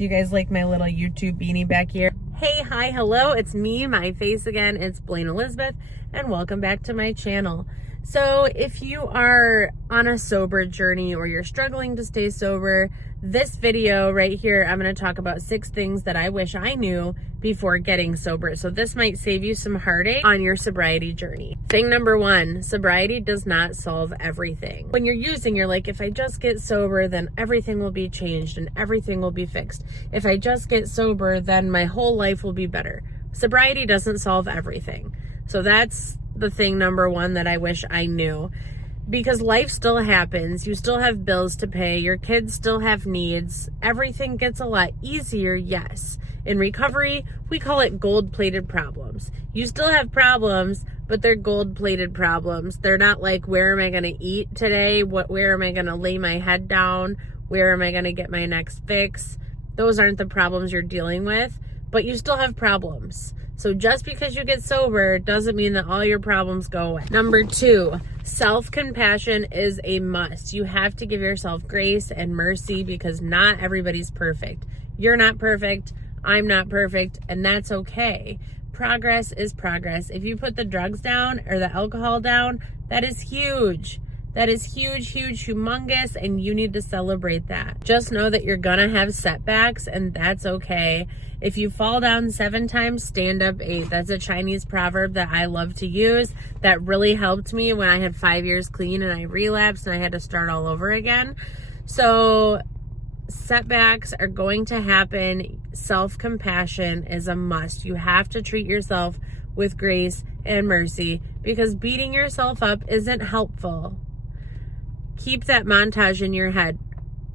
Do you guys like my little YouTube beanie back here? Hey, hi, hello, it's me, my face again. It's Blayne Elizabeth, and welcome back to my channel. So if you are on a sober journey or you're struggling to stay sober, this video right here, I'm going to talk about 6 things that I wish I knew before getting sober. So this might save you some heartache on your sobriety journey. Thing number 1, sobriety does not solve everything. When you're using, you're like, if I just get sober, then everything will be changed and everything will be fixed. If I just get sober, then my whole life will be better. Sobriety doesn't solve everything. So that's the thing number 1 that I wish I knew, because life still happens. You still have bills to pay. Your kids still have needs. Everything gets a lot easier, yes. In recovery, we call it gold-plated problems. You still have problems, but they're gold-plated problems. They're not like, where am I going to eat today? Where am I going to lay my head down? Where am I going to get my next fix? Those aren't the problems you're dealing with, but you still have problems. So just because you get sober doesn't mean that all your problems go away. Number 2, self-compassion is a must. You have to give yourself grace and mercy because not everybody's perfect. You're not perfect. I'm not perfect, and that's okay. Progress is progress. If you put the drugs down or the alcohol down, that is huge. That is huge, huge, humongous, and you need to celebrate that. Just know that you're gonna have setbacks, and that's okay. If you fall down 7 times, stand up 8. That's a Chinese proverb that I love to use. That really helped me when I had 5 years clean and I relapsed and I had to start all over again. So setbacks are going to happen. Self-compassion is a must. You have to treat yourself with grace and mercy because beating yourself up isn't helpful. Keep that montage in your head.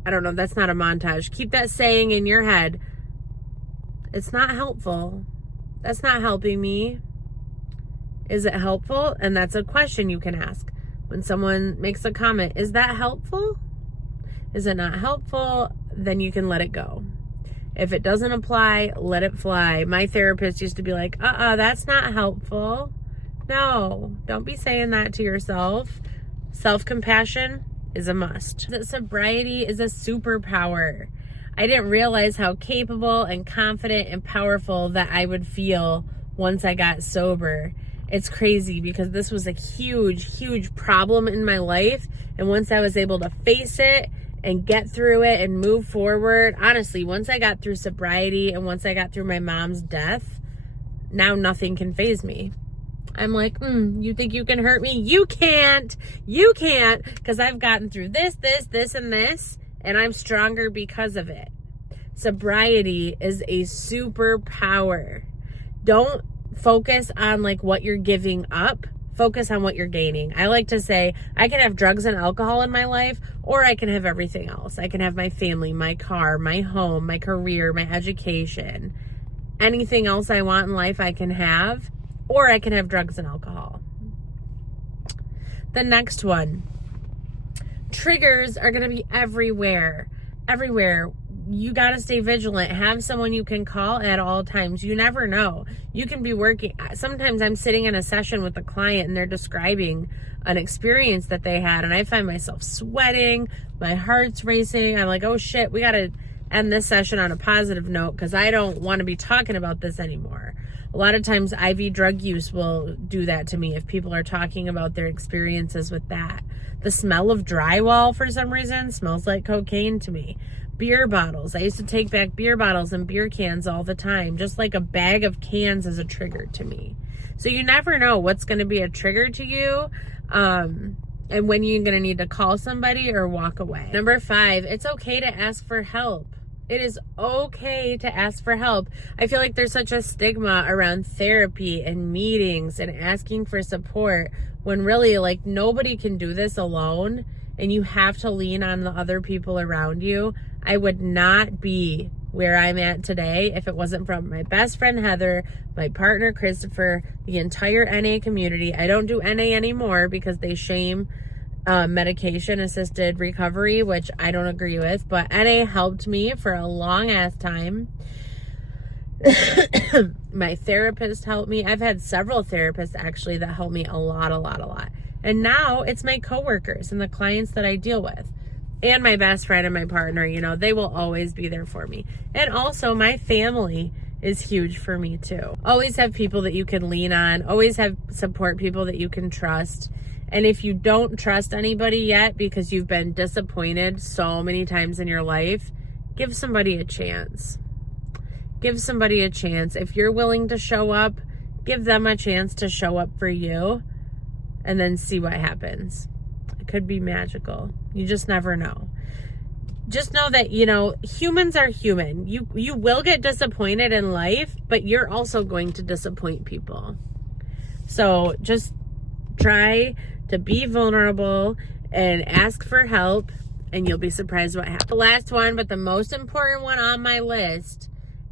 I don't know, that's not a montage. Keep that saying in your head. It's not helpful. That's not helping me. Is it helpful? And that's a question you can ask. When someone makes a comment, is that helpful? Is it not helpful? Then you can let it go. If it doesn't apply, let it fly. My therapist used to be like, that's not helpful. No, don't be saying that to yourself. Self-compassion is a must. That sobriety is a superpower. I didn't realize how capable and confident and powerful that I would feel once I got sober. It's crazy because this was a huge, huge problem in my life. And once I was able to face it and get through it and move forward, honestly, once I got through sobriety and once I got through my mom's death, now nothing can faze me. I'm like, you think you can hurt me? You can't. You can't, because I've gotten through this, and this, and I'm stronger because of it. Sobriety is a superpower. Don't focus on like what you're giving up. Focus on what you're gaining. I like to say I can have drugs and alcohol in my life, or I can have everything else. I can have my family, my car, my home, my career, my education. Anything else I want in life I can have, or I can have drugs and alcohol. The next one. Triggers are going to be everywhere. Everywhere. You got to stay vigilant. Have someone you can call at all times. You never know. You can be working. Sometimes I'm sitting in a session with a client and they're describing an experience that they had, and I find myself sweating. My heart's racing. I'm like, oh shit, we got to end this session on a positive note because I don't want to be talking about this anymore. A lot of times IV drug use will do that to me if people are talking about their experiences with that. The smell of drywall for some reason smells like cocaine to me. Beer bottles. I used to take back beer bottles and beer cans all the time. Just like a bag of cans is a trigger to me. So you never know what's going to be a trigger to you and when you're going to need to call somebody or walk away. Number 5, it's okay to ask for help. It is okay to ask for help. I feel like there's such a stigma around therapy and meetings and asking for support when really like nobody can do this alone and you have to lean on the other people around you. I would not be where I'm at today if it wasn't from my best friend Heather, my partner Christopher, the entire NA community. I don't do NA anymore because they shame medication assisted recovery, which I don't agree with, but NA helped me for a long ass time. My therapist helped me. I've had several therapists actually that helped me a lot. And now it's my coworkers and the clients that I deal with. and my best friend and my partner, you know, they will always be there for me. And also my family is huge for me too. Always have people that you can lean on, always have support people that you can trust. And if you don't trust anybody yet because you've been disappointed so many times in your life, give somebody a chance. Give somebody a chance. If you're willing to show up, give them a chance to show up for you, and then see what happens. It could be magical. You just never know. Just know that, you know, humans are human. You will get disappointed in life, but you're also going to disappoint people. So just try to be vulnerable and ask for help, and you'll be surprised what happens. The last one, but the most important one on my list,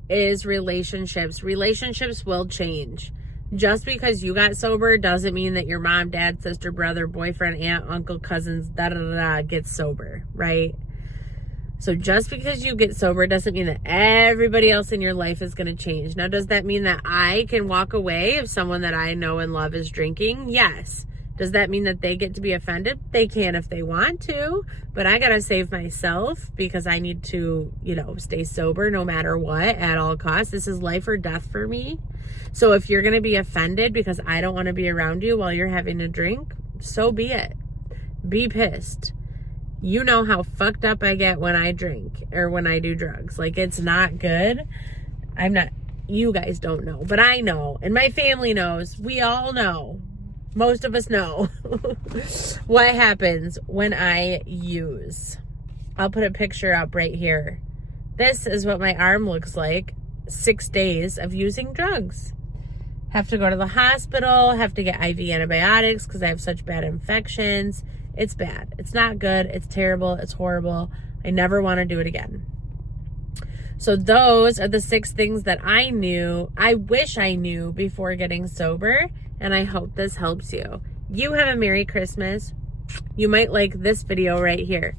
is relationships. Relationships will change. Just because you got sober doesn't mean that your mom, dad, sister, brother, boyfriend, aunt, uncle, cousins, gets sober, right? So just because you get sober doesn't mean that everybody else in your life is going to change. Now, does that mean that I can walk away if someone that I know and love is drinking? Yes. Does that mean that they get to be offended? They can if they want to, but I got to save myself because I need to, you know, stay sober no matter what, at all costs. This is life or death for me. So if you're going to be offended because I don't want to be around you while you're having a drink, so be it. Be pissed. You know how fucked up I get when I drink or when I do drugs. Like, it's not good. You guys don't know, but I know. And my family knows. We all know. Most of us know what happens when I use. I'll put a picture up right here. This is what my arm looks like 6 days of using drugs. Have to go to the hospital, have to get IV antibiotics because I have such bad infections. It's bad. It's not good. It's terrible. It's horrible. I never want to do it again. So those are the 6 things that I wish I knew before getting sober. And I hope this helps you. You have a Merry Christmas. You might like this video right here.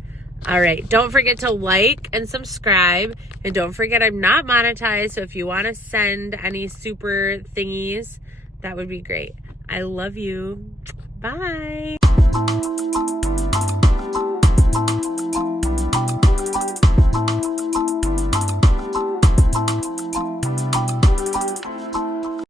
All right. Don't forget to like and subscribe. And don't forget I'm not monetized. So if you want to send any super thingies, that would be great. I love you. Bye.